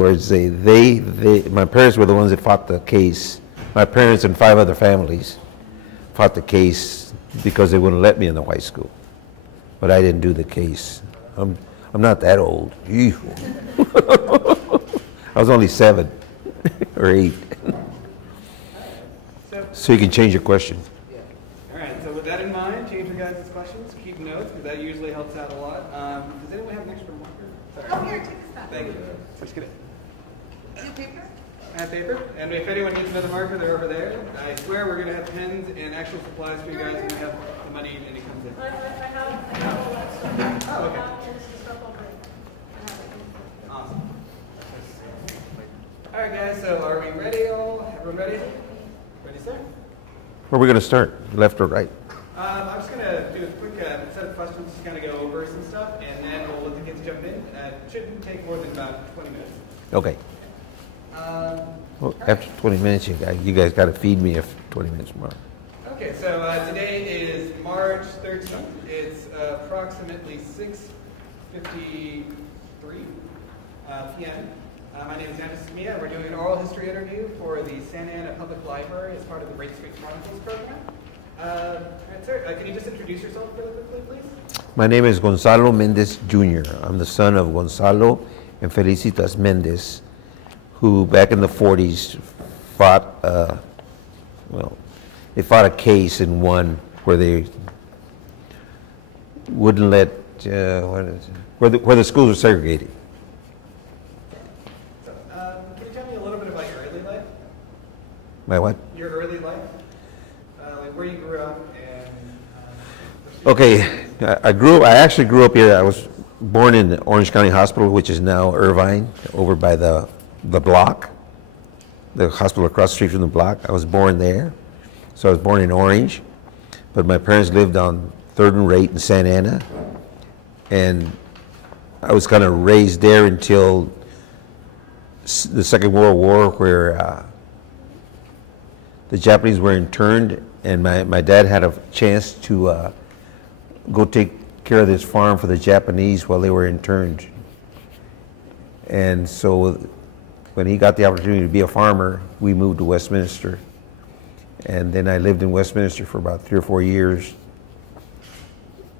Words my parents were the ones that fought the case. My parents and 5 other families fought the case because they wouldn't let me in the white school. But I didn't do the case. I'm not that old. I was only 7 or 8. So you can change your question. Yeah. All right, so with that in mind, change your guys' questions, keep notes, because that usually helps out a lot. Does anyone have an extra marker? Sorry. Oh, here, take this back. Thank you. Just kidding. Any paper? I have paper, and if anyone needs another marker, they're over there. I swear we're going to have pens and actual supplies for you guys when we have the money and it comes in. I have all that stuff. Oh, okay. And some stuff over it. I have it. Awesome. All right, guys, so are we ready all? Everyone ready? Ready, sir? Where are we going to start? Left or right? I'm just going to do a quick set of questions to kind of go over some stuff, and then we'll let the kids jump in. It shouldn't take more than about 20 minutes. Okay. Well, after 20 minutes, you guys got to feed me if 20 minutes more. Okay, so today is March 13th. It's approximately 6:53 p.m. My name is Mendez. We're doing an oral history interview for the Santa Ana Public Library as part of the Great Street Chronicles program. All right, sir, can you just introduce yourself really quickly, please? My name is Gonzalo Mendez Jr. I'm the son of Gonzalo and Felicitas Mendez, who back in the 40s fought, they fought a case and won where they wouldn't let, where the schools were segregated. So, can you tell me a little bit about your early life? My what? Your early life? Like where you grew up and... Okay, I actually grew up here. I was born in Orange County Hospital, which is now Irvine, over by the block, the hospital across the street from the block. I was born there. So I was born in Orange, but my parents lived on 3rd and Rate in Santa Ana, and I was kind of raised there until the Second World War, where the Japanese were interned, and my dad had a chance to go take care of this farm for the Japanese while they were interned. And so when he got the opportunity to be a farmer, we moved to Westminster. And then I lived in Westminster for about 3 or 4 years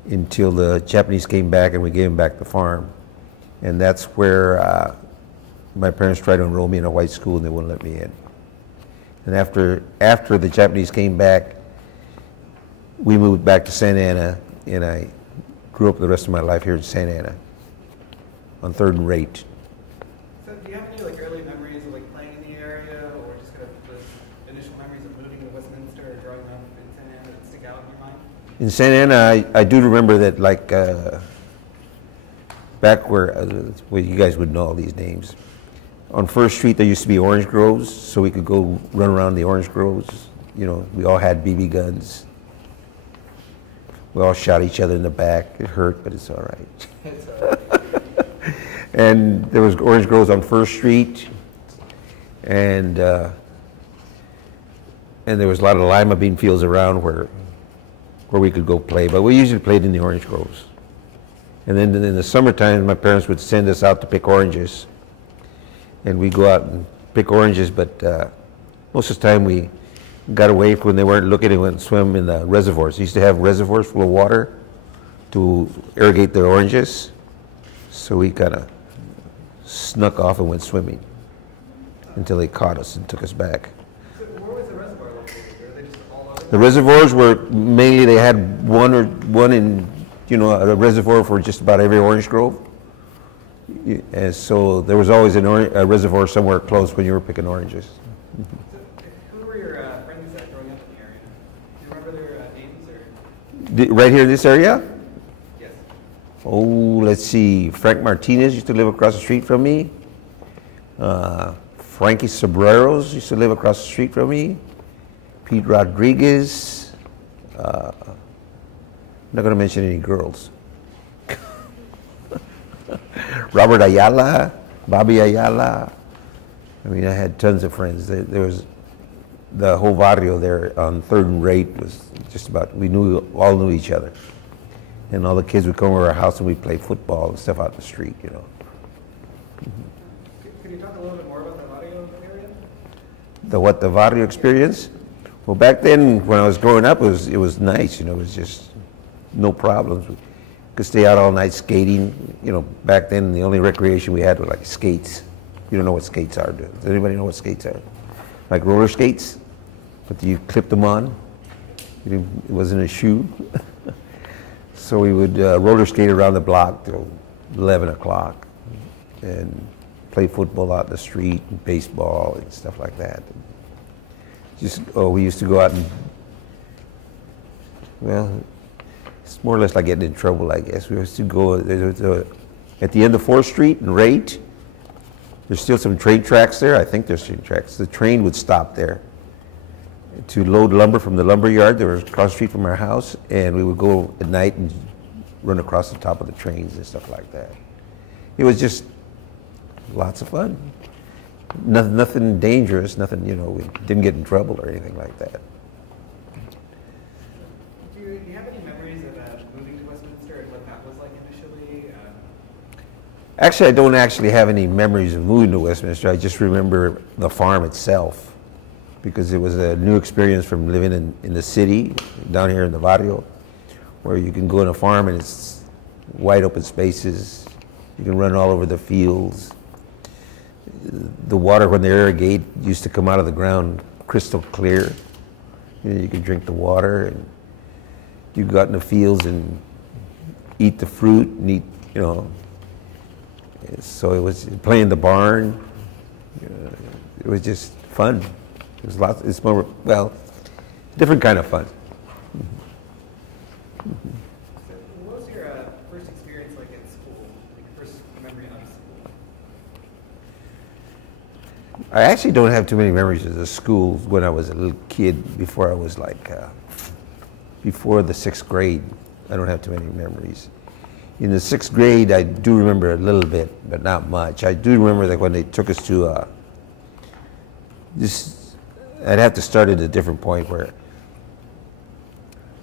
until the Japanese came back and we gave them back the farm. And that's where my parents tried to enroll me in a white school and they wouldn't let me in. And after the Japanese came back, we moved back to Santa Ana, and I grew up the rest of my life here in Santa Ana on 3rd and Rate. So do you have any early memories of playing in the area, or just kind of the initial memories of moving to Westminster or growing up in Santa Ana that stick out in your mind? In Santa Ana, I do remember that back where you guys would know all these names. On First Street, there used to be orange groves, so we could go run around the orange groves. You know, we all had BB guns. We all shot each other in the back. It hurt, but it's all right. It's all right. And there was orange groves on First Street, and there was a lot of lima bean fields around where we could go play. But we usually played in the orange groves. And then in the summertime, my parents would send us out to pick oranges. And we'd go out and pick oranges, but most of the time we got away when they weren't looking and went and swim in the reservoirs. They used to have reservoirs full of water to irrigate the oranges. So we kind of snuck off and went swimming until they caught us and took us back. So where was the reservoir located? Were they just all over? The reservoirs were mainly, they had one in, a reservoir for just about every orange grove. And so there was always a reservoir somewhere close when you were picking oranges. So who were your friends growing up in the area? Do you remember their names? Or? Right here in this area? Yes. Oh, let's see. Frank Martinez used to live across the street from me. Frankie Sobreros used to live across the street from me. Pete Rodriguez. I'm not going to mention any girls. Robert Ayala, Bobby Ayala. I mean, I had tons of friends. There was the whole barrio there on 3rd and Rate was just about, all knew each other. And all the kids would come over our house and we'd play football and stuff out in the street, Could you talk talk a little bit more about the audio area? The barrio experience? Well, back then, when I was growing up, it was nice, you know, it was just no problems. We could stay out all night skating. You know, back then, the only recreation we had was like skates. You don't know what skates are, does anybody know what skates are? Like roller skates, but you clipped them on. It wasn't a shoe. So we would roller skate around the block till 11 o'clock and play football out in the street and baseball and stuff like that. We used to go out and, well, it's more or less like getting in trouble, I guess. We used to go at the end of 4th Street and Rate. There's still some train tracks there. I think there's train tracks. The train would stop there to load lumber from the lumber yard that was across the street from our house, and we would go at night and run across the top of the trains and stuff like that. It was just lots of fun. Nothing dangerous, nothing, you know, we didn't get in trouble or anything like that. Do you have any memories of moving to Westminster and what that was like initially? Actually, I don't actually have any memories of moving to Westminster. I just remember the farm itself, because it was a new experience from living in the city, down here in the barrio, where you can go on a farm and it's wide open spaces. You can run all over the fields. The water, when they irrigate, used to come out of the ground crystal clear. You know, you could drink the water, and you go out in the fields and eat the fruit and eat, you know. So it was playing the barn. It was just fun. It was lots. It's more, well, different kind of fun. So what was your first experience like at school? Like first memory of school? I actually don't have too many memories of the school when I was a little kid, before I was like, before the 6th grade. I don't have too many memories. In the 6th grade, I do remember a little bit, but not much. I do remember that when they took us to I'd have to start at a different point, where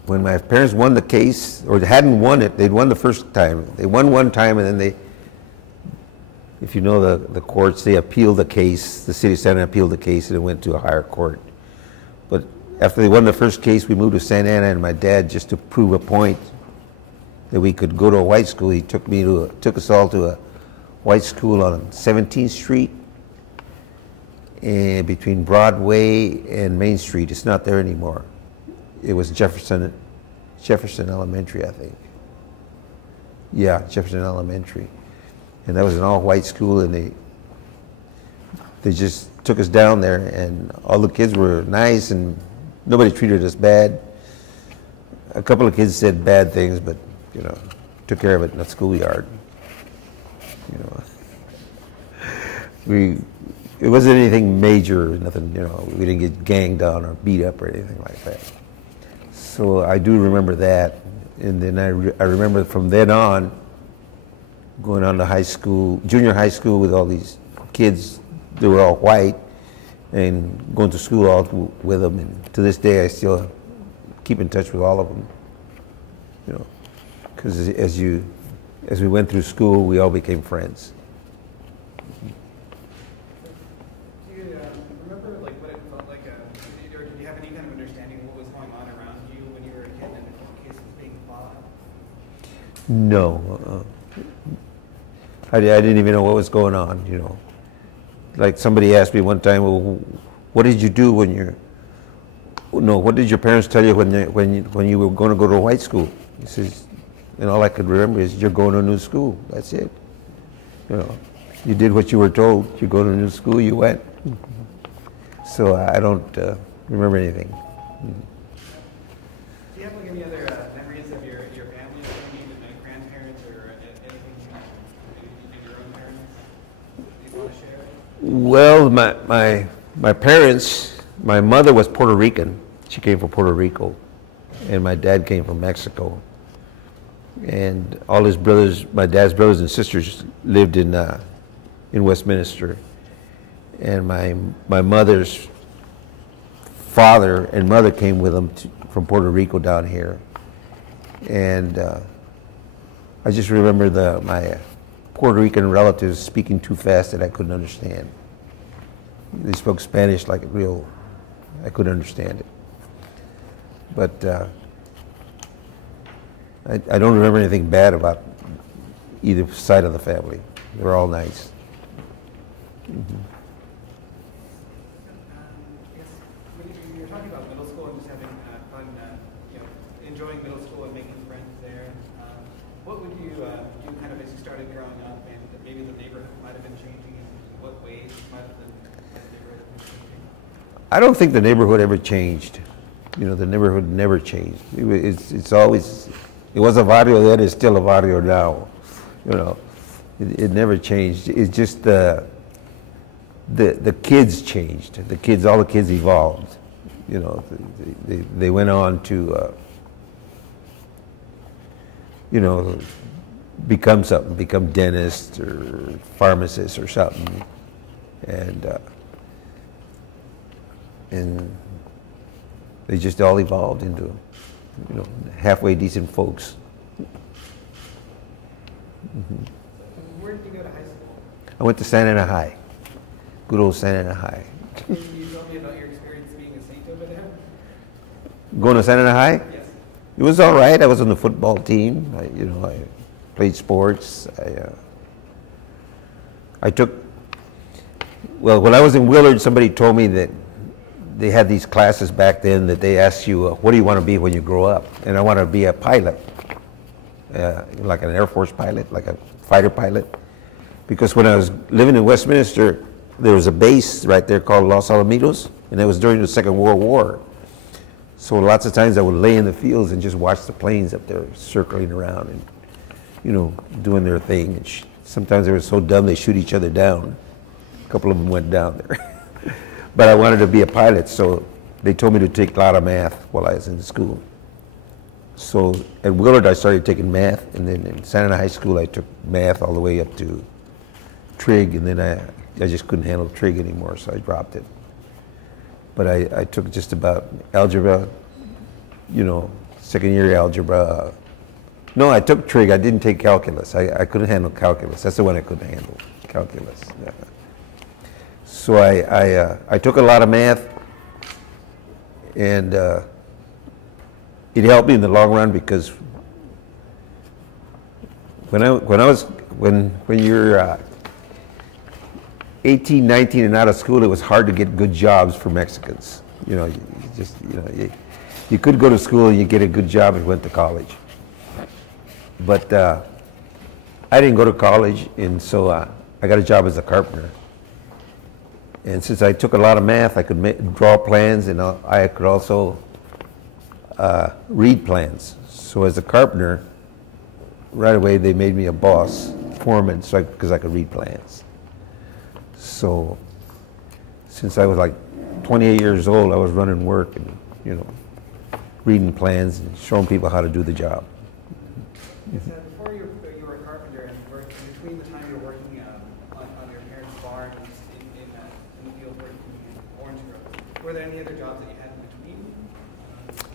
when my parents won the case, or they hadn't won it, they'd won the first time. They won one time, and then they, if you know the courts, they appealed the case. The city of Santa Ana appealed the case, and it went to a higher court. But after they won the first case, we moved to Santa Ana, and my dad, just to prove a point that we could go to a white school, he took us all to a white school on 17th Street, and between Broadway and Main Street. It's not there anymore. It was Jefferson Elementary, I think. Yeah, Jefferson Elementary. And that was an all-white school, and they just took us down there, and all the kids were nice, and nobody treated us bad. A couple of kids said bad things, but, you know, took care of it in the schoolyard. You know, it wasn't anything major, nothing, you know, we didn't get ganged on or beat up or anything like that. So I do remember that. And then I remember from then on, going on to high school, junior high school, with all these kids that were all white, and going to school all with them. And to this day, I still keep in touch with all of them. You know, because as we went through school, we all became friends. Do you remember like what it felt like, or did you have any kind of understanding of what was going on around you when you were a kid and the court case was being fought? No. I didn't even know what was going on, you know. Like somebody asked me one time, well, what did you do when what did your parents tell you when you were going to go to a white school? He says, and all I could remember is, you're going to a new school. That's it. You know, you did what you were told. You go to a new school, you went. So I don't remember anything. Do you have like any other memories of your family, maybe like grandparents or anything, your own parents that you want to share? Well, my parents, my mother was Puerto Rican. She came from Puerto Rico, and my dad came from Mexico. And all his brothers, my dad's brothers and sisters, lived in Westminster. And my mother's father and mother came with them from Puerto Rico down here. And I just remember my Puerto Rican relatives speaking too fast that I couldn't understand. They spoke Spanish like I couldn't understand it. But I don't remember anything bad about either side of the family. They were all nice. Mm-hmm. Yes, when you're talking about middle school and just having fun, enjoying middle school and making friends there, what would you do kind of as you started growing up, and maybe the neighborhood might have been changing, in what ways might the neighborhood have been changing? I don't think the neighborhood ever changed. The neighborhood never changed. It's always, it was a barrio then, it's still a barrio now. It never changed. It's just the kids changed. All the kids evolved. They went on to, become something, become dentists or pharmacists or something, and they just all evolved into, halfway decent folks. Mm-hmm. Where did you go to high school? I went to Santa Ana High, good old Santa Ana High. Can you tell me about your experience being a Saint over there? Going to Santa Ana High? Yes. It was all right. I was on the football team. I played sports. I took, well, when I was in Willard, somebody told me that they had these classes back then that they asked you, what do you want to be when you grow up? And I want to be a pilot, like an Air Force pilot, like a fighter pilot. Because when I was living in Westminster, there was a base right there called Los Alamitos, and it was during the Second World War. So lots of times I would lay in the fields and just watch the planes up there circling around and, doing their thing. And sometimes they were so dumb they shoot each other down. A couple of them went down there. But I wanted to be a pilot, so they told me to take a lot of math while I was in school. So at Willard I started taking math, and then in Santa Ana High School I took math all the way up to trig, and then I just couldn't handle trig anymore, so I dropped it. But I took just about algebra, second year algebra. No, I took trig, I didn't take calculus. I couldn't handle calculus. That's the one I couldn't handle, calculus. Yeah. So I took a lot of math, and it helped me in the long run, because when you're 18, 19 and out of school, it was hard to get good jobs for Mexicans. You could go to school and you get a good job and went to college. But I didn't go to college, and so I got a job as a carpenter. And since I took a lot of math, I could draw plans, and I could also read plans. So as a carpenter, right away they made me a boss, foreman, because I could read plans. So since I was like 28 years old, I was running work and, reading plans and showing people how to do the job. Yes, before you were a carpenter, and between the time you were working on your parents' farm and in the field working in orange growth, were there any other jobs that you had in between?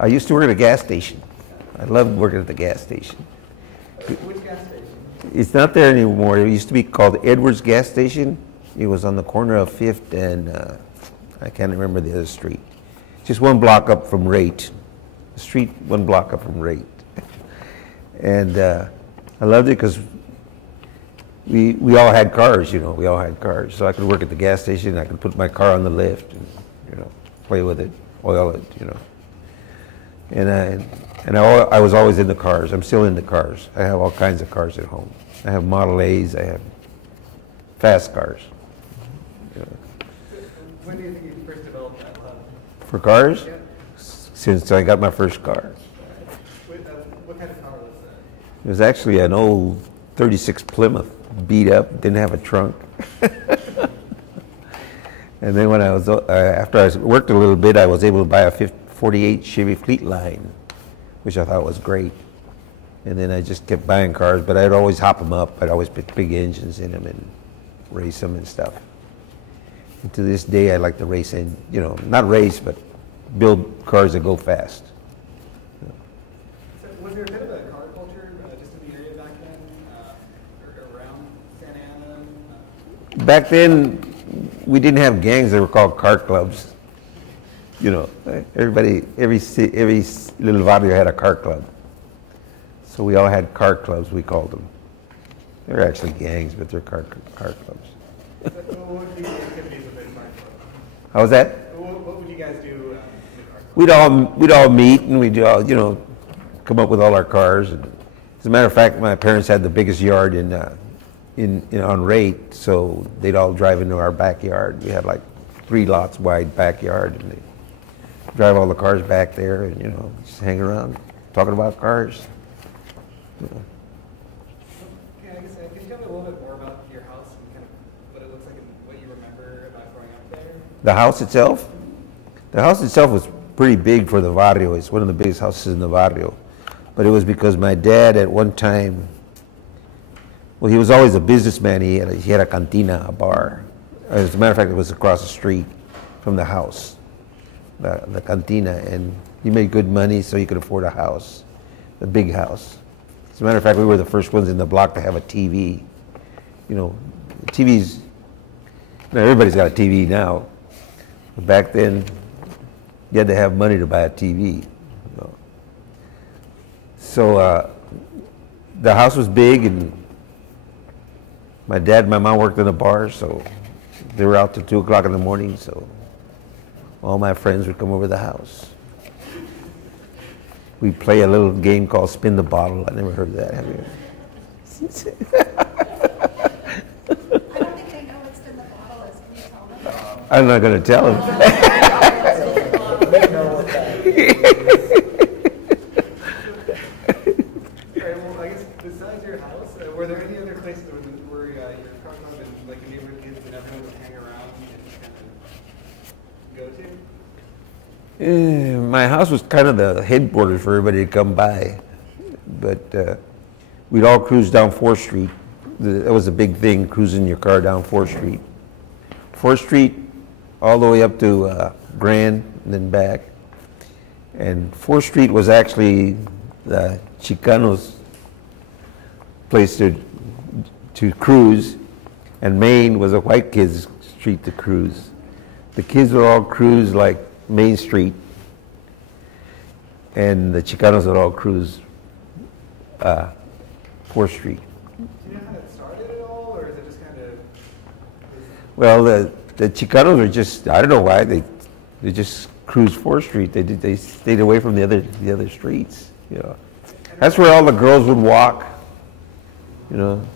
I used to work at a gas station. I loved working at the gas station. Which gas station? It's not there anymore. It used to be called Edwards Gas Station. It was on the corner of 5th and I can't remember the other street. Just one block up from Rate. The street one block up from Rate. And I loved it because we all had cars, we all had cars. So I could work at the gas station, I could put my car on the lift and, play with it, oil it, And I was always in the cars. I'm still in the cars. I have all kinds of cars at home. I have Model A's, I have fast cars. When do you think you first developed that love? For cars? Yeah. Since I got my first car. What kind of car was that? It was actually an old 36 Plymouth, beat up, didn't have a trunk. And then when I was, after I worked a little bit, I was able to buy a 48 Chevy Fleetline, which I thought was great. And then I just kept buying cars, but I'd always hop them up. I'd always put big engines in them and race them and stuff. And to this day, I like to race in, not race, but build cars that go fast. So was there a bit of a car culture just in the area back then, or around back then, we didn't have gangs. They were called car clubs. You know, every little barrio had a car club. So we all had car clubs, we called them. They're actually gangs, but they're car clubs. What would be the activities of a car club? How was that? What would you guys do in the car club? We'd all meet and we'd all, you know, come up with all our cars. And as a matter of fact, my parents had the biggest yard on rate, so they'd all drive into our backyard. We had like 3 lots wide backyard, and they drive all the cars back there, and you know, just hang around talking about cars. You know. Okay, I guess, can you tell me a little bit more about your house and kind of what it looks like and what you remember about growing up there? The house itself? The house itself was pretty big for the barrio. It's one of the biggest houses in the barrio. But it was because my dad at one time, well, he was always a businessman. He had a cantina, a bar. As a matter of fact, it was across the street from the house, the cantina. And he made good money, so he could afford a house, a big house. As a matter of fact, we were the first ones in the block to have a TV. You know, TVs, now everybody's got a TV now. But back then, you had to have money to buy a TV. You know. So the house was big, and my dad and my mom worked in a bar, so they were out till 2 o'clock in the morning, so all my friends would come over the house. We'd play a little game called Spin the Bottle. I never heard of that, have you? I don't think they know what Spin the Bottle is. Can you tell them? I'm not going to tell them. Alright, well, I guess besides your house, were there any other places where your car club and like the neighborhood kids and everyone would hang around and kind of go to? My house was kind of the headquarters for everybody to come by, but we'd all cruise down 4th Street. That was a big thing, cruising your car down 4th Street. 4th Street all the way up to Grand and then back. And 4th Street was actually the Chicanos' place to cruise, and Main was a white kids' street to cruise. The kids would all cruise like Main Street, and the Chicanos would all cruise 4th Street. Do you know how it started at all, or is it just kind of? Well, the Chicanos are just, I don't know why, they just cruised 4th Street. They stayed away from the other streets. You know, that's where all the girls would walk. You know,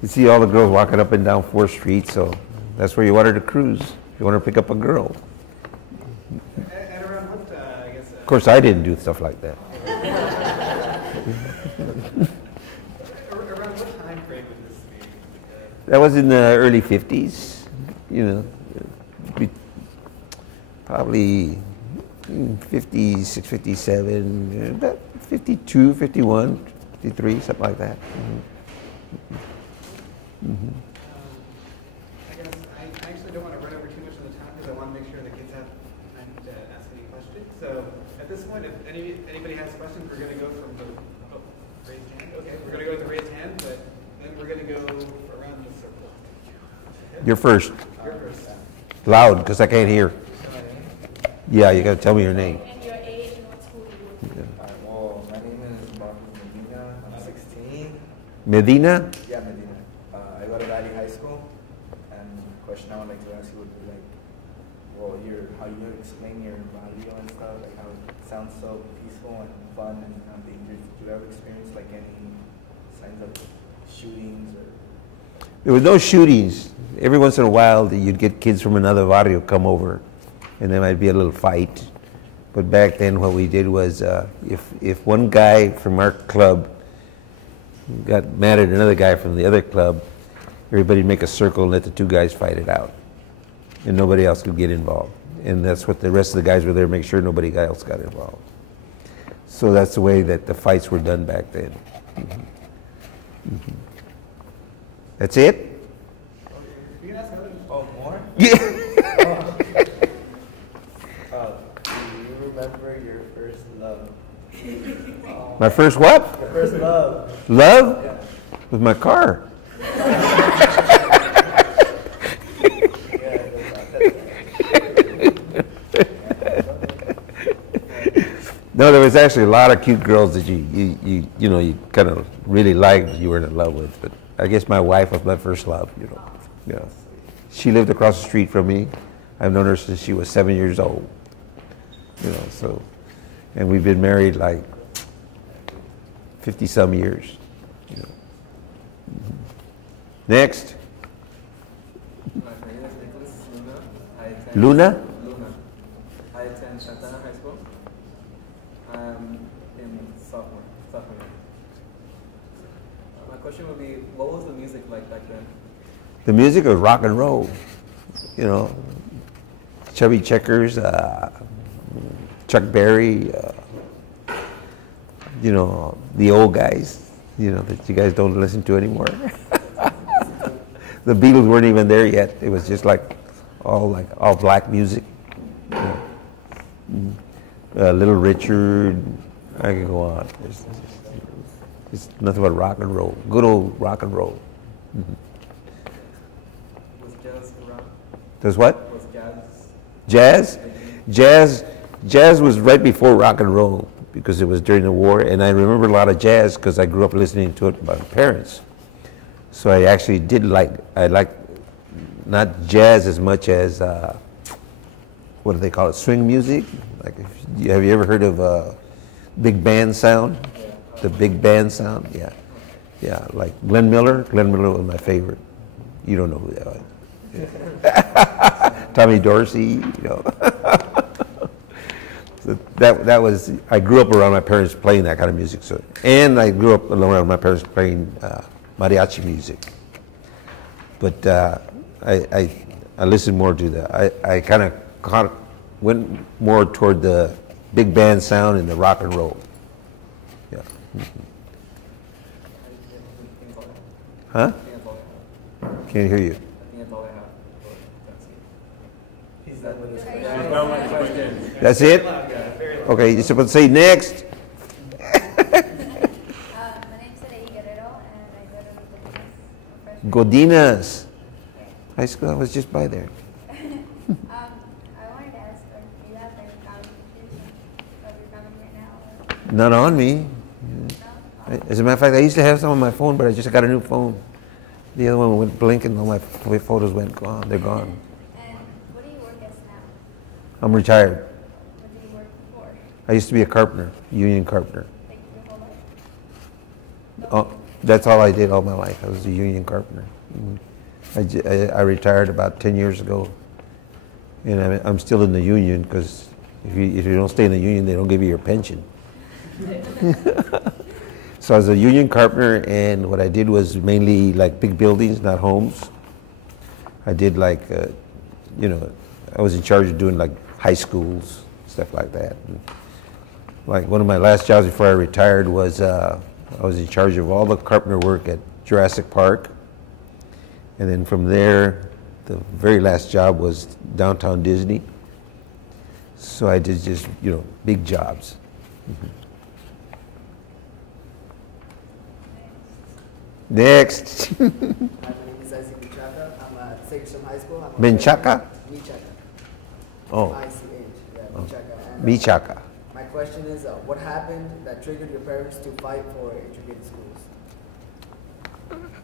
you see all the girls walking up and down 4th Street, so that's where you wanted to cruise. You want to pick up a girl. And around what, I guess? Of course, I didn't do stuff like that. Around what time frame would this be? That was in the early 50s, you know, probably 56, 57, about 52, 51, 53, something like that. I guess I actually don't want to run over too much of the time because I want to make sure the kids have time to ask any questions. So at this point, if anybody has questions, we're going to go from the raised hand. Okay, we're going to go with the raised hand, but then we're going to go around the circle. Okay? You're first. You're first. Loud, because I can't hear. Yeah, you got to tell me your name. And your age and what school you went to. Well, my name is Medina. I'm 16. Medina? Yeah, Medina. I go to Valley High School. And the question I would like to ask you would be like, well, how you explain your value and stuff, like how it sounds so peaceful and fun and not dangerous. Did you ever experience like any signs of shootings or? There was no shootings. Every once in a while, you'd get kids from another barrio come over, and there might be a little fight. But back then, what we did was, if one guy from our club got mad at another guy from the other club, everybody'd make a circle and let the 2 guys fight it out, and nobody else could get involved. And that's what the rest of the guys were there to make sure nobody else got involved. So that's the way that the fights were done back then. That's it? You can ask others. Oh, more? Yeah. Do you remember your first love? My first what? Your first love? Love? Yeah. With my car. No, there was actually a lot of cute girls that you kind of really liked, but you weren't in love with. But I guess my wife was my first love, you know. Yeah. She lived across the street from me. I've known her since she was 7 years old. You know, so, and we've been married like 50-some years. You know. Next. My name is Nicholas Luna. Luna? Luna. I attend Santana High School. I'm in sophomore year. My question would be, what was the music like back then? The music was rock and roll. You know, Chubby Checkers, Chuck Berry, you know, the old guys, you know, that you guys don't listen to anymore. The Beatles weren't even there yet. It was just like all black music. You know. Little Richard, I can go on. It's nothing but rock and roll. Good old rock and roll. Mm-hmm. Was jazz around? Does what? Was jazz? Jazz was right before rock and roll because it was during the war, and I remember a lot of jazz because I grew up listening to it by my parents. So I actually I liked not jazz as much as, what do they call it, swing music? Like, have you ever heard of big band sound? The big band sound, yeah. Yeah, like Glenn Miller. Glenn Miller was my favorite. You don't know who that was. Yeah. Tommy Dorsey, you know. So that was, I grew up around my parents playing that kind of music. So, and I grew up around my parents playing mariachi music. But I listened more to I kind of went more toward the big band sound and the rock and roll. Yeah. Mm-hmm. Huh? Can't hear you. I think that's all I have. He's done with his question. That's it? Okay, you're supposed to say next. My name's Sarah Guerrero, and I go to Godinez High School. I was just by there. I wanted to ask, do you have like family pictures of your family right now? Not on me. No? As a matter of fact, I used to have some on my phone, but I just got a new phone. The other one went blinking, all my photos went gone. They're gone. And what do you work as now? I'm retired. What do you work for? I used to be a carpenter, union carpenter. Like your whole life? Oh, that's all I did all my life. I was a union carpenter. I retired about 10 years ago, and I'm still in the union because if you don't stay in the union, they don't give you your pension. So I was a union carpenter, and what I did was mainly like big buildings, not homes. I did like, you know, I was in charge of doing like high schools, stuff like that. And like one of my last jobs before I retired was I was in charge of all the carpenter work at Jurassic Park. And then from there, the very last job was downtown Disney. So I did just, you know, big jobs. Mm-hmm. Next. My name is Isaac Michaka. I'm at Sachem High School. Menchaca? Michaka. Oh, ICH. Yeah, Michaka. And, Michaka. my question is, what happened that triggered your parents to fight for integrated schools?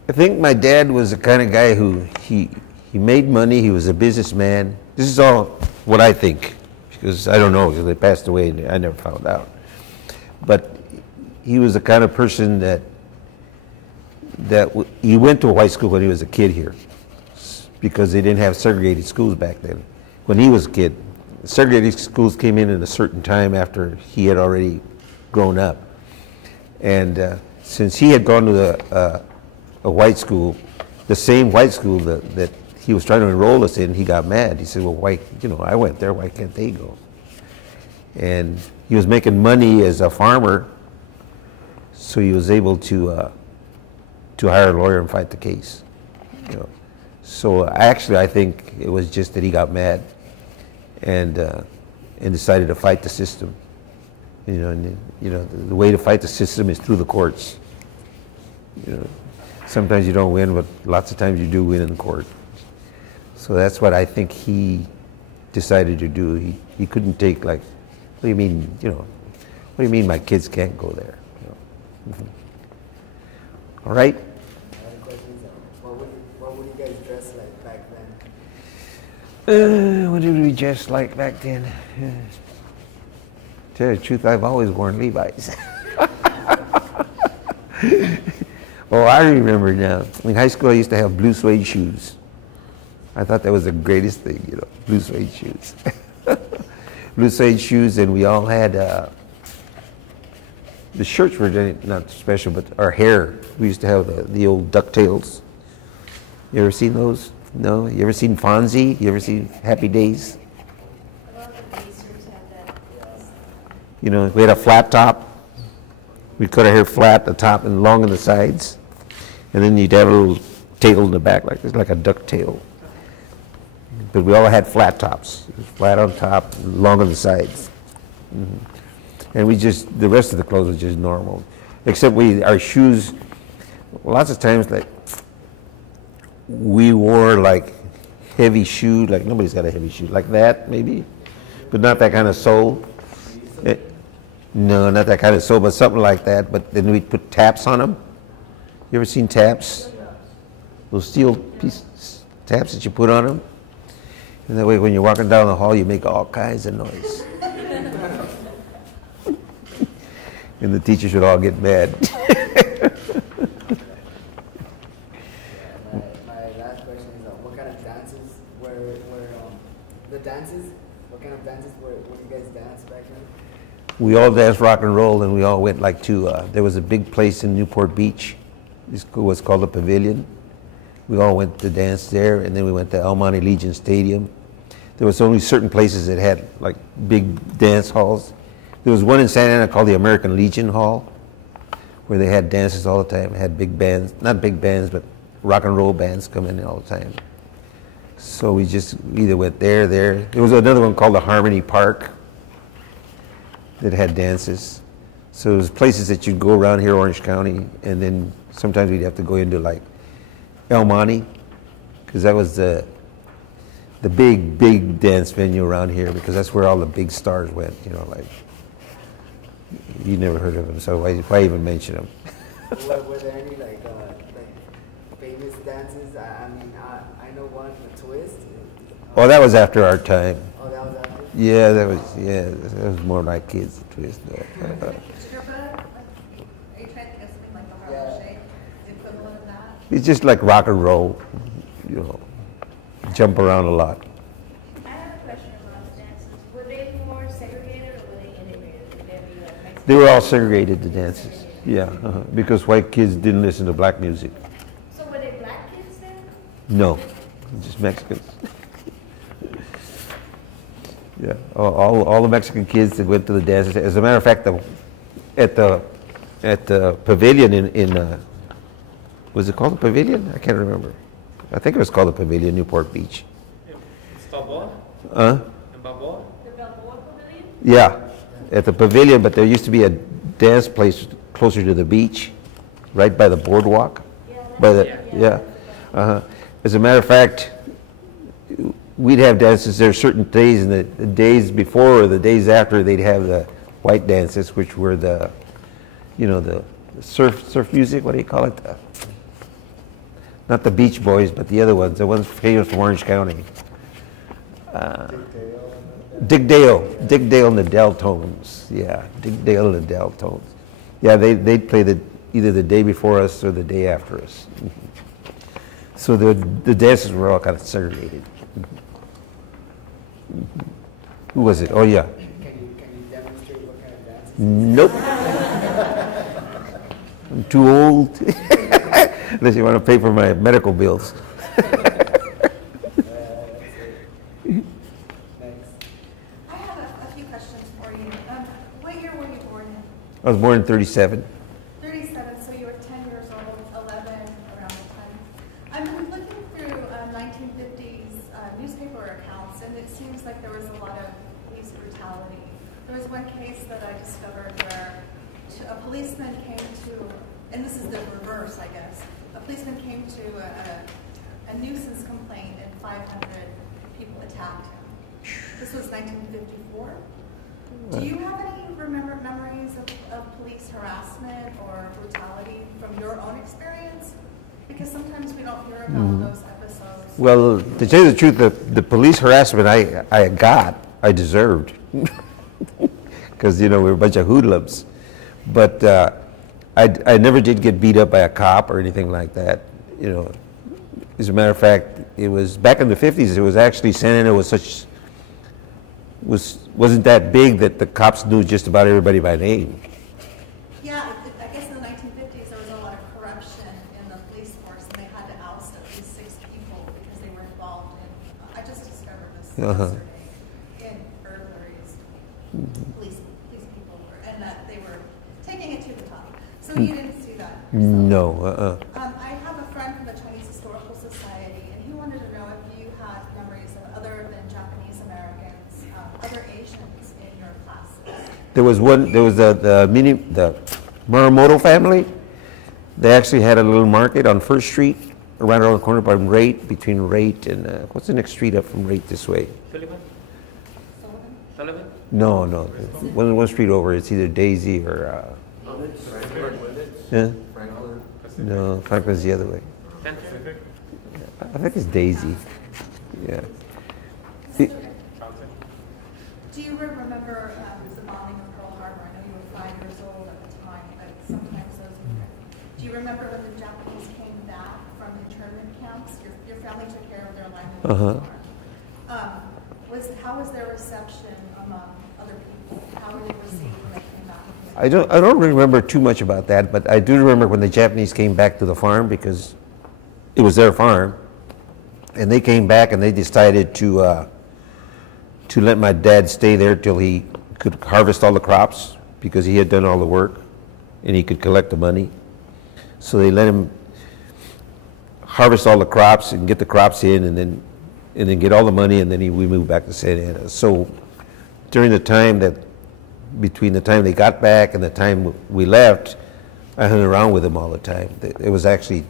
I think my dad was the kind of guy who he made money. He was a businessman. This is all what I think, because I don't know, because they passed away and I never found out. But he was the kind of person that he went to a white school when he was a kid here, because they didn't have segregated schools back then. When he was a kid, segregated schools came in at a certain time after he had already grown up. And since he had gone to a white school, the same white school that he was trying to enroll us in, he got mad. He said, well, why, you know, I went there, why can't they go? And he was making money as a farmer, so he was able to hire a lawyer and fight the case. You know. So actually, I think it was just that he got mad and decided to fight the system. You know, and the way to fight the system is through the courts. You know, sometimes you don't win, but lots of times you do win in the court. So that's what I think he decided to do. He couldn't take, like, what do you mean, you know, What do you mean my kids can't go there? You know? All right? Another question is, what would you guys dress like back then? What did we dress like back then? Tell you the truth, I've always worn Levi's. Oh, I remember now. In high school, I used to have blue suede shoes. I thought that was the greatest thing, you know, blue suede shoes. Blue suede shoes, and we all had, the shirts were not special, but our hair, we used to have the old ducktails. You ever seen those? No? You ever seen Fonzie? You ever seen Happy Days? A lot of the racers have that. You know, we had a flat top. We'd cut our hair flat at the top and long on the sides. And then you'd have a little tail in the back like this, like a ducktail. But we all had flat tops. It was flat on top, long on the sides. And we just, the rest of the clothes was just normal. Except our shoes, lots of times like, we wore like heavy shoe, like nobody's got a heavy shoe, like that maybe, but not that kind of sole. No, not that kind of sole, but something like that. But then we'd put taps on them. You ever seen taps? Those steel taps that you put on them? And that way when you're walking down the hall, you make all kinds of noise. And the teachers would all get mad. My last question is, what kind of dances were the dances? What kind of dances would you guys dance back then? We all danced rock and roll, and we all went like to, there was a big place in Newport Beach. This was called the Pavilion. We all went to dance there, and then we went to El Monte Legion Stadium. There was only certain places that had like big dance halls. There was one in Santa Ana called the American Legion Hall, where they had dances all the time. Had big bands, not big bands, but rock and roll bands come in all the time. So we just either went there. There was another one called the Harmony Park that had dances. So it was places that you'd go around here, Orange County, and then sometimes we'd have to go into like El Monte, because that was the big dance venue around here, because that's where all the big stars went, you know, like, you never heard of them, so why even mention them? Were there any like famous dances? I mean, I know one, the twist. Oh, that was after our time. Oh, that was after? Yeah, that was more like kids, the twist. Stripper? Are you trying to think of something like the Harlem Shake? The equivalent of that? It's just like rock and roll, you know, jump around a lot. I have a question about dances. Were they more segregated or were they integrated? Would there be like Mexican? They were all segregated, the dances. Yeah, because white kids didn't listen to black music. So were they black kids then? No, just Mexicans. Yeah, all the Mexican kids that went to the dances. As a matter of fact, at the pavilion in was it called the Pavilion? I can't remember. I think it was called the Pavilion, Newport Beach. It's Balboa? Huh? In Balboa? The Balboa Pavilion? Yeah, at the Pavilion, but there used to be a dance place closer to the beach, right by the boardwalk. Yeah. As a matter of fact, we'd have dances there certain days, and the days before or the days after, they'd have the white dances, which were the surf music. What do you call it? Not the Beach Boys, but the other ones. The ones famous from Orange County. Dick Dale and the Deltones. Yeah, Dick Dale and the Deltones. Yeah, they'd play either the day before us or the day after us. So the dances were all kind of segregated. Who was it? Oh yeah. Can you demonstrate what kind of dances? Nope. I'm too old. Unless you want to pay for my medical bills. I have a few questions for you. What year were you born in? I was born in 37. 37, so you were 10 years old, 11, around the time. I've been looking through 1950s newspaper accounts, and it seems like there was a lot of police brutality. There was one case that I discovered where a policeman came to, and this is the reverse, I guess. A policeman came to a nuisance complaint, and 500 people attacked him. This was 1954. Do you have any memories of police harassment or brutality from your own experience? Because sometimes we don't hear about those episodes. Well, to tell you the truth, the police harassment I deserved. Because, you know, we were a bunch of hoodlums. But I never did get beat up by a cop or anything like that. You know, as a matter of fact, it was back in the 50s, it was actually Santa Ana wasn't that big that the cops knew just about everybody by name. Yeah, I guess in the 1950s there was a lot of corruption in the police force, and they had to oust at least 6 people because they were involved in, I just discovered this yesterday, in burglaries. Police people were, and that they were taking it to the top. So you didn't see that yourself? No, I have a friend from the Chinese Historical Society, and he wanted to know if you had memories of other than Japanese Americans, other Asians in your classes. There was the Muramoto family. They actually had a little market on First Street, right around the corner by Rate, between Rate and, what's the next street up from Rate this way? Sullivan? No, one street over, it's either Daisy or, yeah? No, Franklin's the other way. I think it's Daisy, yeah. Do you remember the bombing of Pearl Harbor? I know you were 5 years old at the time, but sometimes those were. Do you remember when the Japanese came back from internment camps? Your family took care of their livelihood. How was their reception among other people? How were they received when they came back? I don't remember too much about that, but I do remember when the Japanese came back to the farm because it was their farm, and they came back and they decided to let my dad stay there till he could harvest all the crops because he had done all the work and he could collect the money. So they let him harvest all the crops and get the crops in, and then get all the money, and then we moved back to Santa Ana. So during the time between the time they got back and the time we left, I hung around with them all the time. It was actually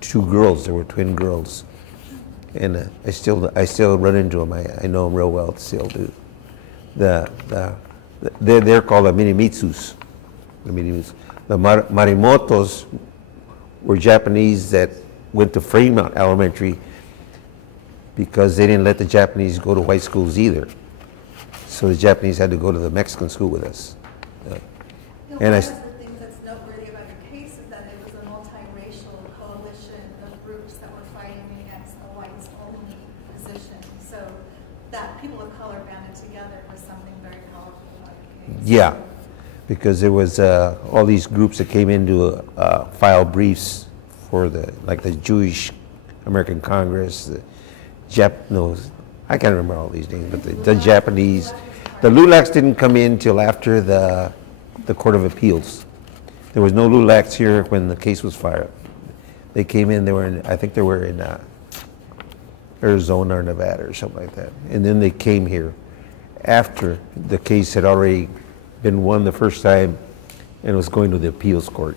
2 girls. There were twin girls, and I still run into them. I know them real well. Still do. They're called the Minimitsus. The Marimotos were Japanese that went to Fremont Elementary because they didn't let the Japanese go to white schools either. So the Japanese had to go to the Mexican school with us. One of the things that's noteworthy about your case is that it was a multiracial coalition of groups that were fighting against a whites-only position. So that people of color banded together was something very powerful about your case. Yeah, because there was all these groups that came in to file briefs for the Jewish American Congress, I can't remember all these names, but the Japanese. The LULACs didn't come in till after the Court of Appeals. There was no LULACs here when the case was filed. They came in, I think they were in Arizona or Nevada or something like that. And then they came here after the case had already been won the first time and was going to the appeals court.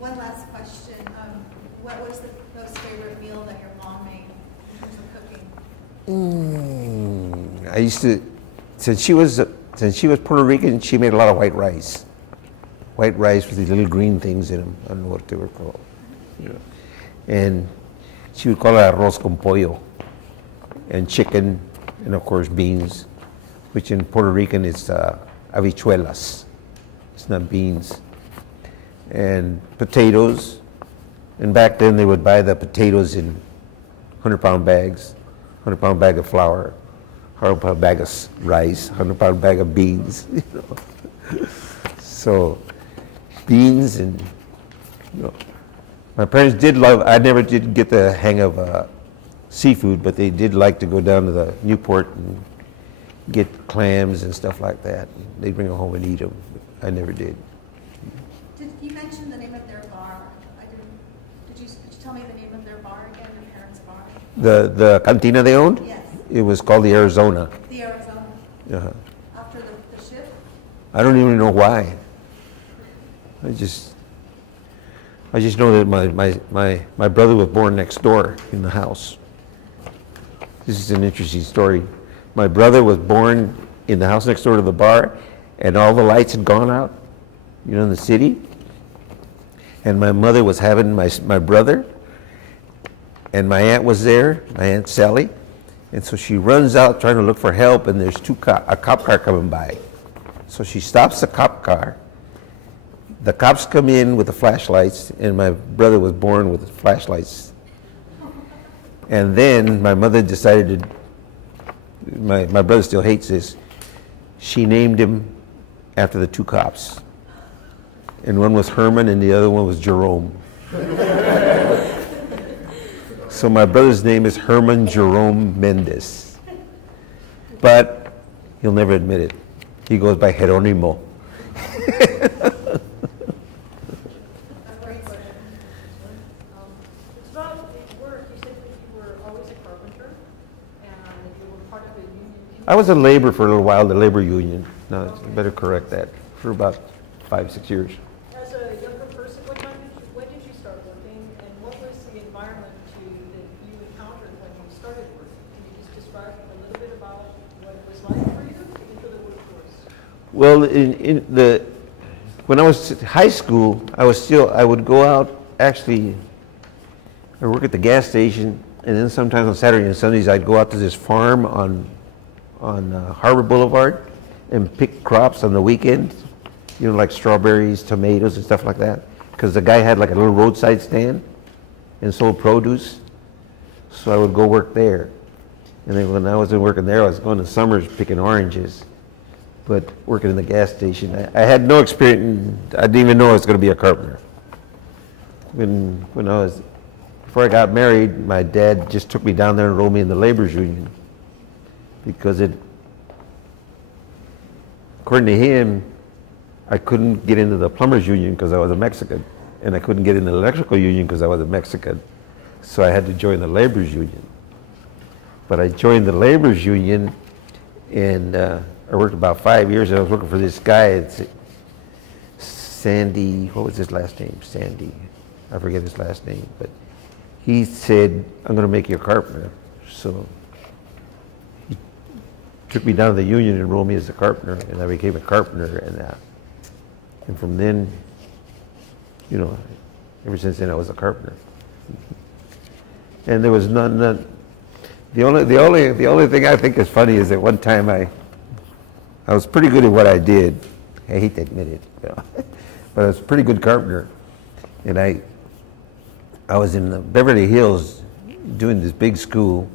One last question. What was the most favorite meal that your mom made in terms of cooking? I used to, since she was Puerto Rican, she made a lot of white rice. White rice with these little green things in them. I don't know what they were called. You know. And she would call it arroz con pollo. And chicken, and of course beans, which in Puerto Rican is habichuelas. It's not beans. And potatoes. And back then they would buy the potatoes in 100-pound bags, 100-pound bag of flour, 100-pound bag of rice, 100-pound bag of beans. You know. So beans and, you know, my parents did love, I never did get the hang of seafood, but they did like to go down to the Newport and get clams and stuff like that. They'd bring them home and eat them. I never did. Did you mention the name of their bar? Did you tell me the name of their bar again, your parents' bar? The cantina they owned? Yes. It was called the Arizona. The Arizona? Uh-huh. After the ship? I don't even know why. I just know that my brother was born next door in the house. This is an interesting story. My brother was born in the house next door to the bar, and all the lights had gone out, you know, in the city. And my mother was having my brother, and my aunt was there, my Aunt Sally. And so she runs out trying to look for help, and there's a cop car coming by. So she stops the cop car. The cops come in with the flashlights, and my brother was born with the flashlights. And then my mother decided to, my brother still hates this, she named him after the two cops. And one was Herman and the other one was Jerome. So my brother's name is Herman Jerome Mendez. But he'll never admit it. He goes by Jeronimo. It's about work. You said that you were always a carpenter and you were part of a union. I was a laborer for a little while, the labor union. No, you better correct that. For about 5-6 years. As a younger person, when did you start working and what was the environment that you encountered when you started working? Can you just describe a little bit about what it was like for you into the workforce? Well, when I was in high school, I would go out, actually, I work at the gas station, and then sometimes on Saturday and Sundays, I'd go out to this farm on Harbor Boulevard and pick crops on the weekends, you know, like strawberries, tomatoes, and stuff like that. Because the guy had like a little roadside stand and sold produce. So I would go work there. And then when I wasn't working there, I was going to Summers picking oranges. But working in the gas station, I had no experience. I didn't even know I was going to be a carpenter. Before I got married, my dad just took me down there and enrolled me in the laborers union. Because according to him, I couldn't get into the plumbers union because I was a Mexican, and I couldn't get into the electrical union because I was a Mexican. So I had to join the laborers union. But I joined the laborers union, and I worked about 5 years, and I was working for this guy, it's Sandy, what was his last name? Sandy, I forget his last name, but he said, I'm going to make you a carpenter. So he took me down to the union and enrolled me as a carpenter, and I became a carpenter, and from then, you know, ever since then I was a carpenter. And there was none. The only thing I think is funny is that one time I was pretty good at what I did. I hate to admit it, you know, but I was a pretty good carpenter. And I was in the Beverly Hills doing this big school,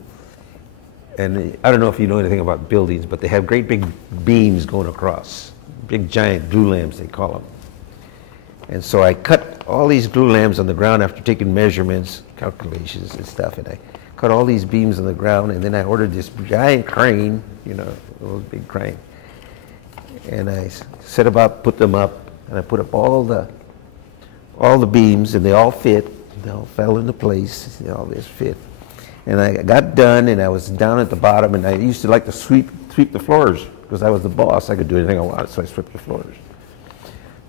and I don't know if you know anything about buildings, but they have great big beams going across, big giant glue lamps they call them. And so I cut all these glue lamps on the ground after taking measurements, calculations and stuff, and I cut all these beams on the ground, and then I ordered this giant crane, you know, a little big crane. And I set about put them up, and I put up all the beams, and they all fit. They all fell into place. They all just fit. And I got done, and I was down at the bottom, and I used to like to sweep the floors because I was the boss. I could do anything I wanted, so I swept the floors.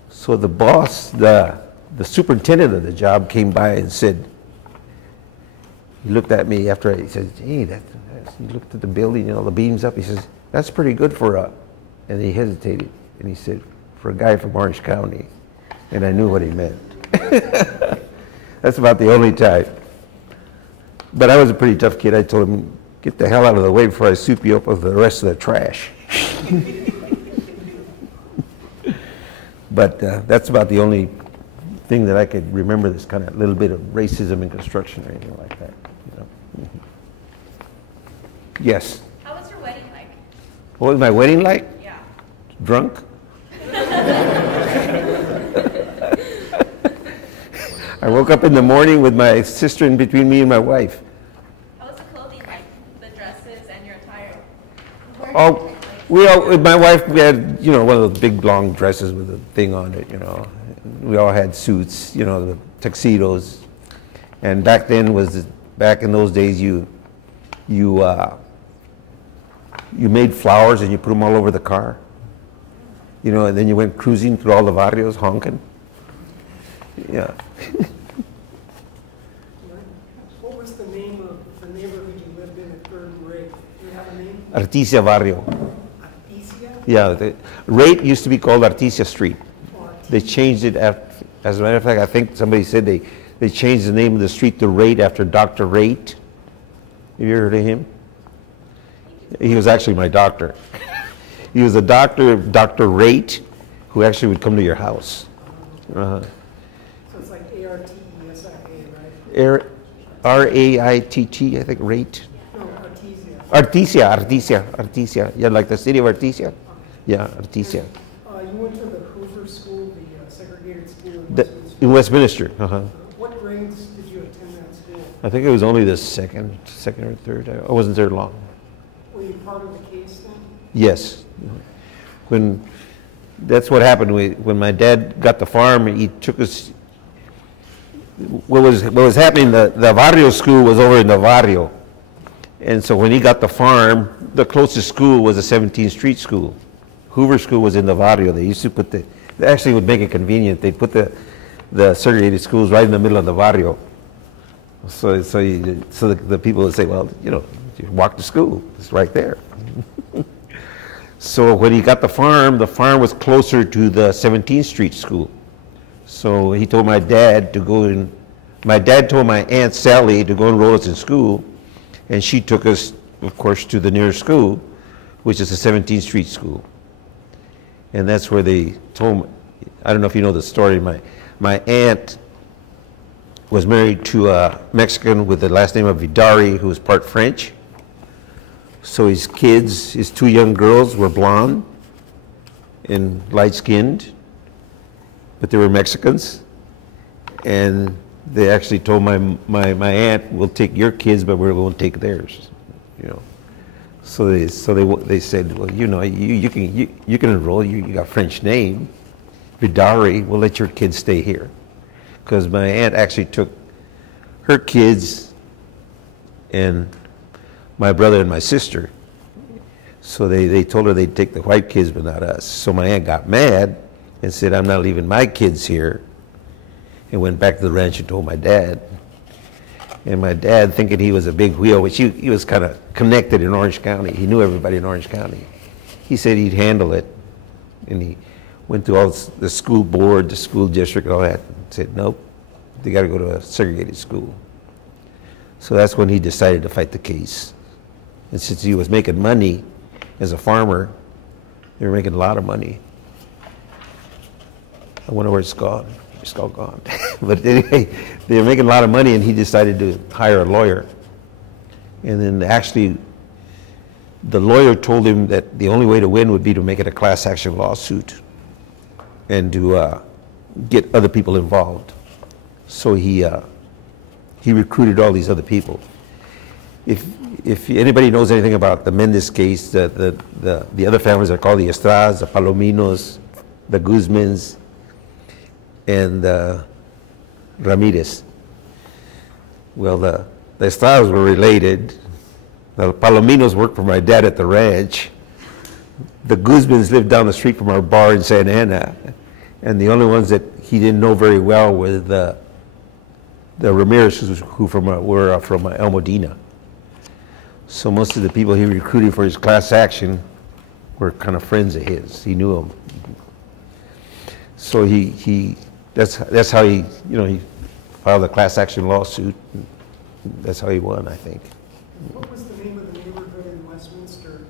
So the boss, the superintendent of the job, came by and said, he looked at me after he said, "Hey, he looked at the building and all the beams up. He says, that's pretty good for a," and he hesitated, and he said, "for a guy from Orange County," and I knew what he meant. That's about the only time. But I was a pretty tough kid. I told him, "Get the hell out of the way before I soup you up with the rest of the trash." But that's about the only thing that I could remember, this kind of little bit of racism in construction or anything like that. You know? Mm-hmm. Yes? How was your wedding like? What was my wedding like? Yeah. Drunk? I woke up in the morning with my sister in between me and my wife. How was the clothing like? The dresses and your attire? Oh, my wife, we had, you know, one of those big long dresses with a thing on it, you know. We all had suits, you know, the tuxedos. And back in those days, you made flowers and you put them all over the car. You know, and then you went cruising through all the barrios honking. Yeah. What was the name of the neighborhood you lived in at third grade? Do you have a name? Artesia Barrio. Artesia? Yeah, the Rate used to be called Artesia Street. They changed it after, as a matter of fact, I think somebody said they changed the name of the street to Rate after Dr. Rate. Have you heard of him? He was actually my doctor. He was a doctor, Dr. Rate, who actually would come to your house. So it's like A-R-T-E-S-I-A, right? R-A-I-T-T, I think, Rate. No, Artesia. Artesia. Yeah, like the city of Artesia. Yeah, Artesia. You went to the Hoover School, the segregated school in The, Westminster. in Westminster. What grades did you attend that school? I think it was only the second or third. I wasn't there long. Were you part of the case then? Yes. That's what happened when my dad got the farm. He took us. What was happening? The barrio school was over in the barrio, and so when he got the farm, the closest school was the 17th Street School. Hoover School was in the barrio. They used to put they actually would make it convenient. They'd put the segregated schools right in the middle of the barrio. So the people would say, well, you walk to school. It's right there. So when he got the farm was closer to the 17th Street School. So he told my dad to go in. My dad told my Aunt Sally to go enroll us in school, and she took us, of course, to the nearest school, which is the 17th Street School. And that's where they told me, I don't know if you know the story, my aunt was married to a Mexican with the last name of Vidari, who was part French. So his kids, his two young girls, were blonde and light-skinned, but they were Mexicans. And they actually told my aunt, "We'll take your kids, but we won't take theirs." So they said, "Well, you can enroll. You got French name, Vidari. We'll let your kids stay here," because my aunt actually took her kids and my brother and my sister. So they told her they'd take the white kids, but not us. So my aunt got mad and said, "I'm not leaving my kids here," and went back to the ranch and told my dad. And my dad, thinking he was a big wheel, which he was kind of connected in Orange County. He knew everybody in Orange County. He said he'd handle it. And he went to all the school board, the school district, and all that, and said, nope, they got to go to a segregated school. So that's when he decided to fight the case. And since he was making money as a farmer, they were making a lot of money. I wonder where it's gone. It's all gone. But anyway, they were making a lot of money, and he decided to hire a lawyer. And then actually, the lawyer told him that the only way to win would be to make it a class action lawsuit and to get other people involved. So he recruited all these other people. If anybody knows anything about the Mendez case, the other families are called the Estradas, the Palominos, the Guzmans, and Ramirez. Well, the Estradas were related. The Palominos worked for my dad at the ranch. The Guzmans lived down the street from our bar in Santa Ana. And the only ones that he didn't know very well were the Ramirez, who were from El Modena. So most of the people he recruited for his class action were kind of friends of his. He knew them. So that's how he filed a class action lawsuit. That's how he won, I think. What was the name of the neighborhood in Westminster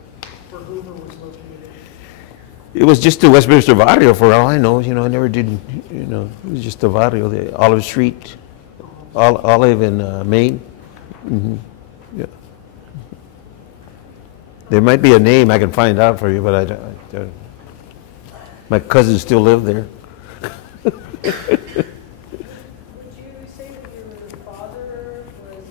where Hoover was located? It was just the Westminster barrio, for all I know. I never did. It was just the barrio, the Olive Street, Olive and Main. Mm-hmm. Yeah. There might be a name I can find out for you, but I don't. My cousins still live there. Would you say that your father was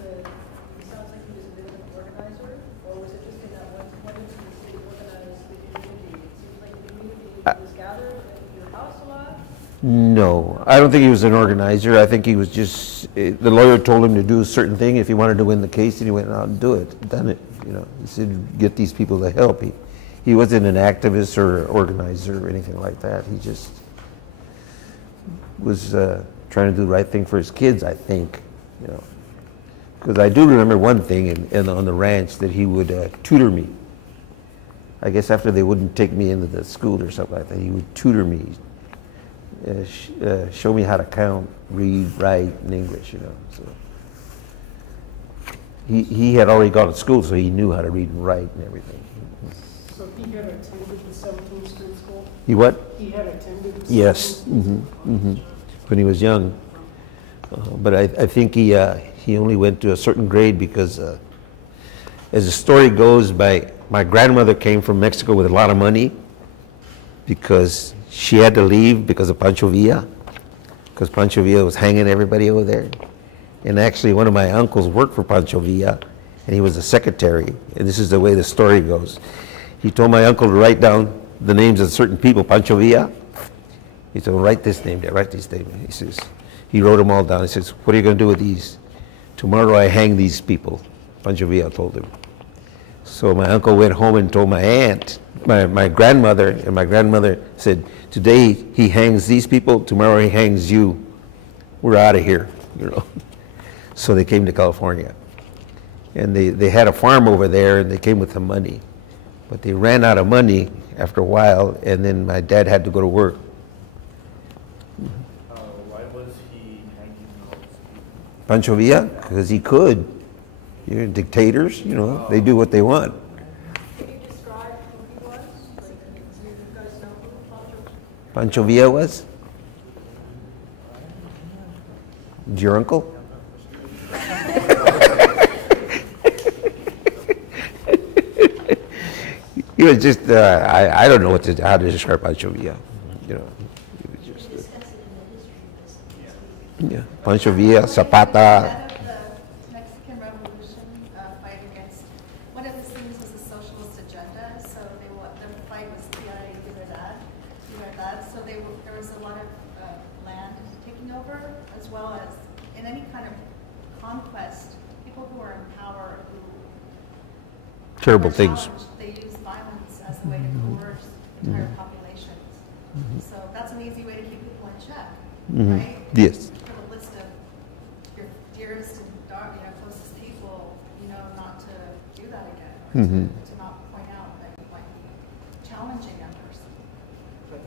he sounds like he was a bit of an organizer, or was it just in that one instance that he organized the community? It seems like the community was gathered at your house a lot. No, I don't think he was an organizer. I think he was just, the lawyer told him to do a certain thing. If he wanted to win the case, and he went out and do it, done it. He said, get these people to help. He wasn't an activist or organizer or anything like that. He just was trying to do the right thing for his kids, I think. Because I do remember one thing on the ranch, that he would tutor me. I guess after they wouldn't take me into the school or something like that, he would tutor me, show me how to count, read, write in English, you know. So he had already gone to school, so he knew how to read and write and everything. So he had attended the 17th Street School? He what? He had attended the Yes. 17th Street When he was young. But I think he only went to a certain grade because, as the story goes, my grandmother came from Mexico with a lot of money because she had to leave because of Pancho Villa, because Pancho Villa was hanging everybody over there. And actually, one of my uncles worked for Pancho Villa, and he was a secretary. And this is the way the story goes. He told my uncle to write down the names of certain people, Pancho Villa. He said, well, write this name there, write these names. He says, he wrote them all down. He says, what are you going to do with these? Tomorrow I hang these people, Pancho Villa told him. So my uncle went home and told my aunt, my grandmother, and my grandmother said, today he hangs these people, tomorrow he hangs you. We're out of here, you know. So they came to California. And they had a farm over there, and they came with some money. But they ran out of money after a while, and then my dad had to go to work. Why was he hanging all these people? Pancho Villa, because he could. You're dictators, you know, they do what they want. Can you describe who he was? Like, do you guys know who Pancho Villa was? Your uncle? He was just, I don't know how to describe Pancho Villa. You know, he was just, yeah, Pancho Villa, Zapata. Out of the Mexican Revolution fight against, one of his things was the socialist agenda. So the fight was tierra y libertad. So there was a lot of land taking over, as well as in any kind of conquest, people who are in power who Terrible were things. challenged, they use violence as a way to coerce entire populations. So that's an easy way to keep people in check, right? Yes. Put a list of your dearest and closest people, not to do that again, or to not point out that you might be challenging that person. But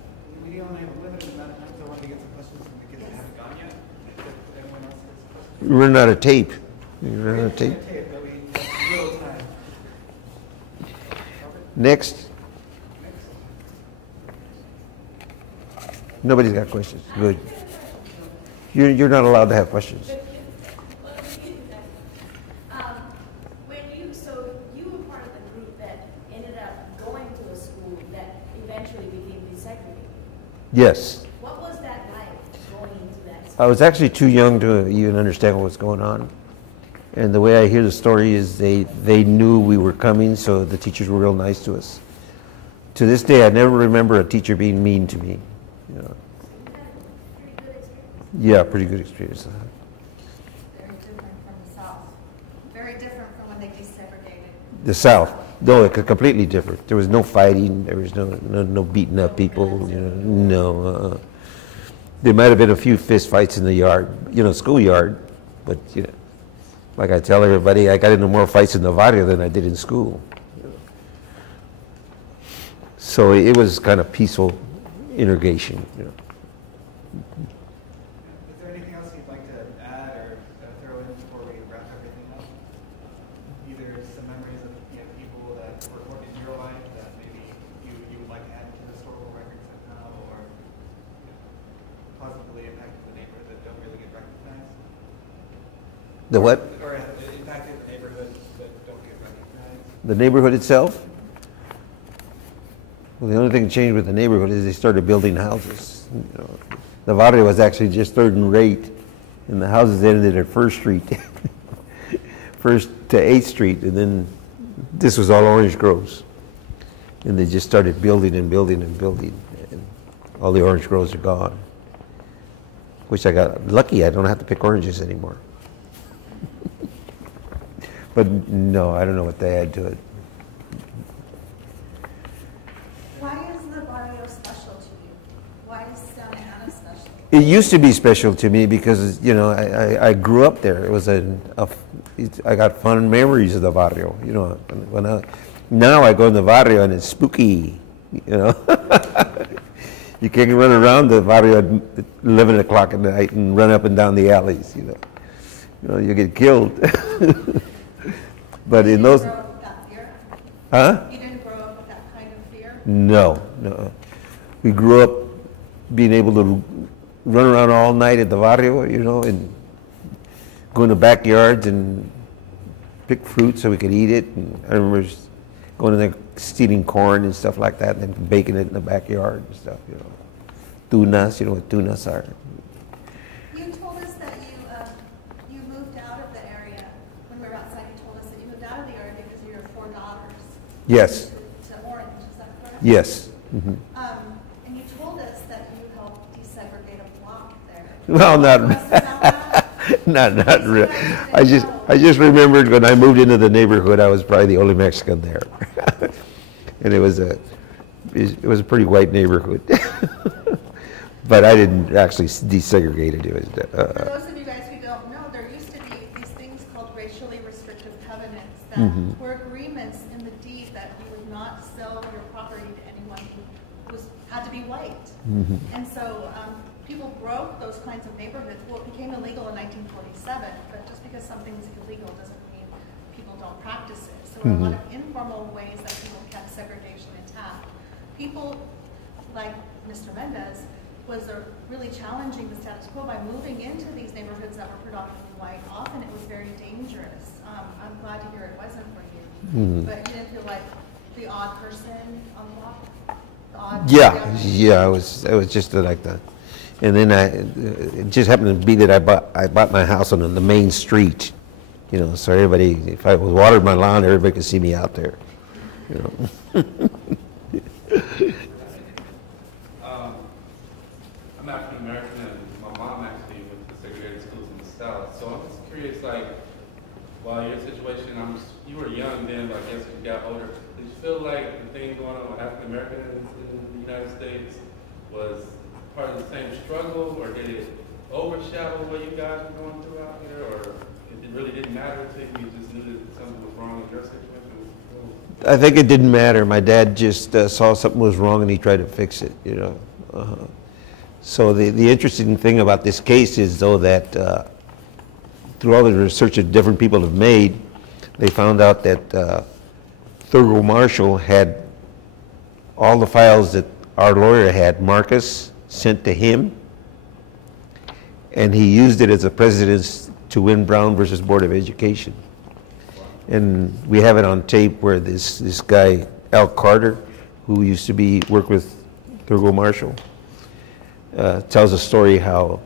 we only have a limited amount of time, so I want to get some questions from the kids that haven't gone yet. If anyone else has questions. We're running out of tape. You're running out of tape. But we have little time. Next. Nobody's got questions. Good. You're not allowed to have questions. So you were part of the group that ended up going to a school that eventually became desegregated. Yes. What was that like going into that I school? was actually too young to even understand what was going on. And the way I hear the story is they knew we were coming, so the teachers were real nice to us. To this day, I never remember a teacher being mean to me. You know. Pretty good experience. Yeah, pretty good experience. Very different from the South. Very different from when they desegregated. The South, no, completely different. There was no fighting. There was no beating up people. You know, no. There might have been a few fist fights in the yard, schoolyard, but like I tell everybody, I got into more fights in the barrio than I did in school. So it was kind of peaceful integration. Is there anything else you'd like to add or throw in before we wrap everything up? Either some memories of people that were important in your life that maybe you would like to add to the historical record somehow, or positively impacted the neighborhood that don't really get recognized? The what? Or impacted the neighborhood that don't get recognized? The neighborhood itself? Well, the only thing that changed with the neighborhood is they started building houses. The barrio was actually just third and rate, and the houses ended at First Street, First to 8th Street, and then this was all orange groves. And they just started building and building and building, and all the orange groves are gone. Which I got lucky, I don't have to pick oranges anymore. But no, I don't know what they add to it. Why is the barrio special to you? Why is Santa Ana special? It used to be special to me because, I grew up there. It was I got fond memories of the barrio. Now I go in the barrio and it's spooky, you know. You can't run around the barrio at 11 o'clock at night and run up and down the alleys, you know. You know, you get killed. But in those... You didn't grow up with that fear? Huh? You didn't grow up with that kind of fear? No, no. We grew up being able to run around all night at the barrio, you know, and go in the backyards and pick fruit so we could eat it. And I remember going in there stealing corn and stuff like that, and then baking it in the backyard and stuff, you know. Tunas, you know what tunas are. You told us that you moved out of the area when we were outside. You told us that you moved out of the area because of your 4 daughters. Yes. To Orange, is that correct? Yes. Mm-hmm. And you told us that you helped desegregate a block there. Well, not really. I just remembered when I moved into the neighborhood, I was probably the only Mexican there, and it was a pretty white neighborhood. But I didn't actually desegregate it. It was. For those of you guys who don't know, there used to be these things called racially restrictive covenants that were agreements in the deed that you would not sell your property to anyone who had to be white. And so people broke those kinds of neighborhoods. Well, it became illegal in 1947, but just because something's illegal doesn't mean people don't practice it. So there are a lot of informal ways that people kept segregation intact. People like Mr. Mendez was really challenging the status quo by moving into these neighborhoods that were predominantly white. Often it was very dangerous. I'm glad to hear it wasn't for you. But you didn't feel like the odd person on the block? The odd Yeah, I was just like that. And then it just happened to be that I bought my house on the main street, you know, so everybody, if I was watered my lawn, everybody could see me out there, you know. I'm African American, and my mom actually went to segregated schools in the South. So I'm just curious, like, while your situation, you were young then, but I guess you got older. Did you feel like the thing going on with African Americans in the United States was part of the same struggle, or did it overshadow what you guys were going through out here, or it really didn't matter to you? You just knew that something was wrong in your situation? I think it didn't matter. My dad just saw something was wrong and he tried to fix it, you know. So the interesting thing about this case is, though, that through all the research that different people have made, they found out that Thurgood Marshall had all the files that our lawyer had, Marcus, sent to him, and he used it as a precedent to win Brown versus Board of Education. And we have it on tape where this guy, Al Carter, who used to work with Thurgood Marshall, tells a story how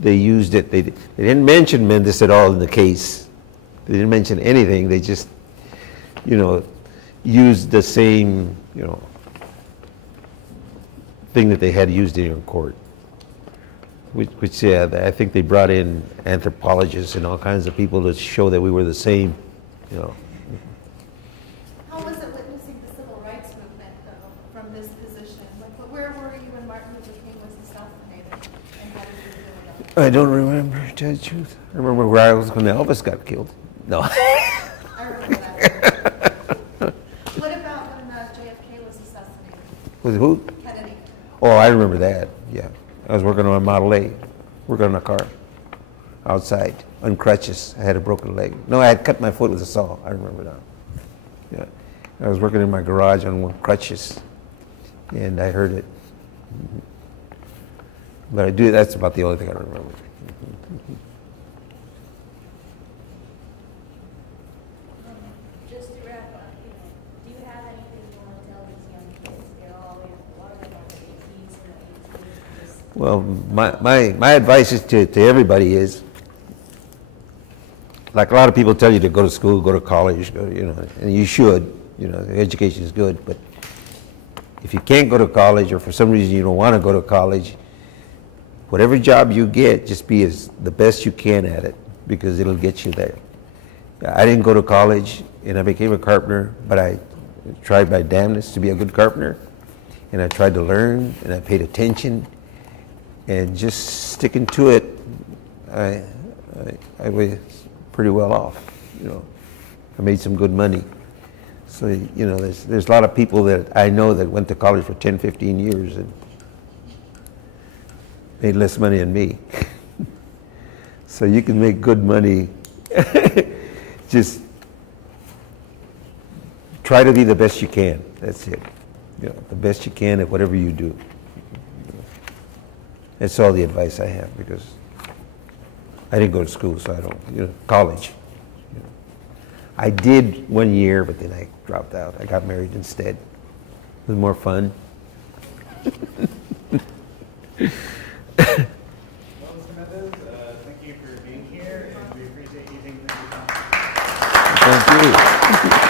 they used it. They didn't mention Mendez at all in the case. They didn't mention anything. They just, you know, used the same, you know, thing that they had used in court. Which yeah, I think they brought in anthropologists and all kinds of people to show that we were the same, you know. How was it witnessing the civil rights movement, though, from this position? Like, where were you when Martin Luther King was assassinated? And how did you feel about it? I don't remember, to tell you the truth. I remember where I was when Elvis got killed. No. I remember that. What about when JFK was assassinated? With who? Kennedy. Oh, I remember that, yeah. I was working on a Model A, working on a car, outside, on crutches. I had a broken leg. No, I had cut my foot with a saw, I remember now. Yeah. I was working in my garage on crutches, and I heard it. But that's about the only thing I remember. Just to wrap up, do you have anything you want to tell these young kids? They're all in water about the 80s and the 80s. Well, my advice is to everybody is, like a lot of people tell you to go to school, go to college, you know, and you should, you know, education is good, but if you can't go to college or for some reason you don't want to go to college, whatever job you get, just be the best you can at it, because it'll get you there. I didn't go to college and I became a carpenter, but I tried my damnedest to be a good carpenter, and I tried to learn and I paid attention, and just sticking to it, I was pretty well off, you know. I made some good money. So, you know, there's a lot of people that I know that went to college for 10, 15 years and made less money than me. So you can make good money. Just try to be the best you can. That's it. You know, the best you can at whatever you do. That's all the advice I have, because I didn't go to school, so I don't, you know, college. You know. I did 1 year, but then I dropped out. I got married instead. It was more fun. Well, Mr. Mendez, thank you for being here, and we appreciate you taking the time. Thank you.